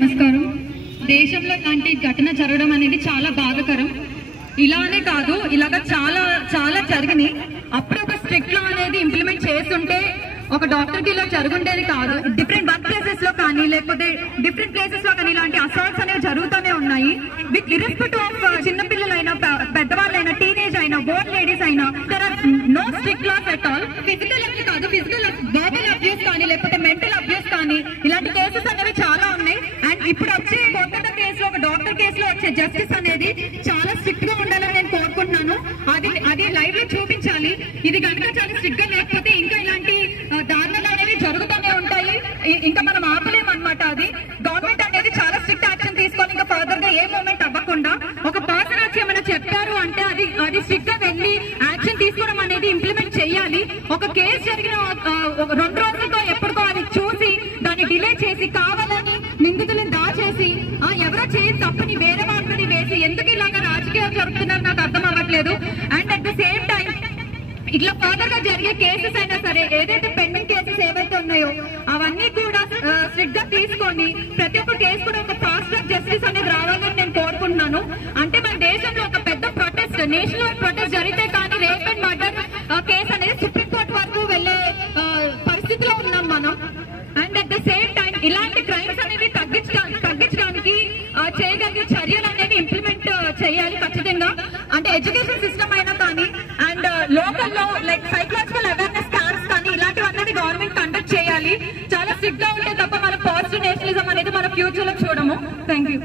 నమస్కారం. దేశంలో ఇలాంటి ఘటన జరగడం అనేది చాలా బాధాకరం. ఇలానే కాదు, ఇలాగా చాలా చాలా జరిగినాయి. అప్పుడు ఒక స్ట్రిక్ట్ లా అనేది ఇంప్లిమెంట్ చేస్తుంటే ఒక డాక్టర్ కి ఇలా జరుగుండేది కాదు. డిఫరెంట్ వర్క్ ప్లేసెస్ లో కానీ లేకపోతే డిఫరెంట్ ప్లేసెస్ లో కానీ ఇలాంటి అసాల్ట్స్ అనేవి జరుగుతూనే ఉన్నాయి. విత్ ఇర్రెస్పెక్టివ్ ఆఫ్ చిన్నపిల్లలైనా పెద్దవాళ్ళైనా టీనేజ్ అయినా ఓల్డ్ లేడీస్ అయినా there are no strict laws at all. Physical abuse కాదు, ఫిజికల్ వర్బల్ అబ్యూస్ కానీ లేకపోతే మెంటల్ అబ్యూస్ కానీ ఇలాంటి కేసెస్ అనేవి చాలా ఉన్నాయి. అండ్ ఇప్పుడు వచ్చే కొత్త కేసులో ఒక డాక్టర్ కేసులో వచ్చే జస్టిస్ అనేది చాలా స్ట్రిక్ట్ గా ఉండాలని నేను కోరుకుంటున్నాను. అది లైవ్ లో చూపించాలి. ఇది కనుక చాలా స్ట్రిక్ట్ గా లేకపోతే ఇంకా ఇలాంటి దారుణాలు అనేవి జరుగుతూనే ఉంటాయి. ఇంకా మనం ఆపలేమన్నమాట. అది గవర్నమెంట్ అనేది చాలా స్ట్రిక్ట్ యాక్షన్ తీసుకోవాలి. ఇంకా ఫర్దర్ గా ఏ మూమెంట్ అవ్వకుండా ఒక పర్సన్ వచ్చి ఏమైనా చెప్పారు అంటే అది స్ట్రిక్ట్ గా వెళ్ళి యాక్షన్ తీసుకోవడం అనేది ఇంప్లిమెంట్ చేయాలి. ఒక కేసు జరిగిన 2 రోజులతో ఎప్పటికో అది చూసి దాన్ని డిలే చేసి కావాలని నిందితులను దాచేసి ఎవరో చేసి తప్పని వేరే వాళ్ళని వేసి ఎందుకు ఇలాగా రాజకీయాలు జరుగుతున్నారు నాకు అర్థం అవ్వట్లేదు. And at the same time ఇట్లా ఫర్దర్ గా జరిగే కేసెస్ అయినా సరే ఏదైతే పెండింగ్ కేసెస్ ఏవైతే ఉన్నాయో అవన్నీ కూడా స్ట్రిక్ట్ గా తీసుకొని ప్రతి ఒక్క కేసు కూడా ఒక ఫాస్ట్ ట్రాక్ జస్టిస్ అనేది రావాలని నేను కోరుకుంటున్నాను. అంటే మన దేశంలో ఒక పెద్ద ప్రొటెస్ట్, నేషనల్ ప్రొటెస్ట్ జరిగితే కానీ రేప్ అండ్ మర్డర్ కేసు అనేది సుప్రీంకోర్టు వరకు వెళ్లే పరిస్థితిలో ఉన్నాం మనం. And at the same time ఇలాంటి క్రైమ్స్ అనేవి తగ్గించడానికి చేయగలిగే చర్యలు అనేవి ఇంప్లిమెంట్ చేయాలి ఖచ్చితంగా. అంటే ఎడ్యుకేషన్ సిస్టమ్ అయినా కానీ అండ్ లోకల్ లో లైక్ సైకలాజికల్ అవేర్నెస్ క్యాంప్స్ కానీ ఇలాంటివన్నీ గవర్నమెంట్ కండక్ట్ చేయాలి. చాలా స్ట్రిక్ట్ గా ఉంటే తప్ప మన పాజిటివ్ నేషనలిజం అనేది మన ఫ్యూచర్ లో చూడము. Thank you.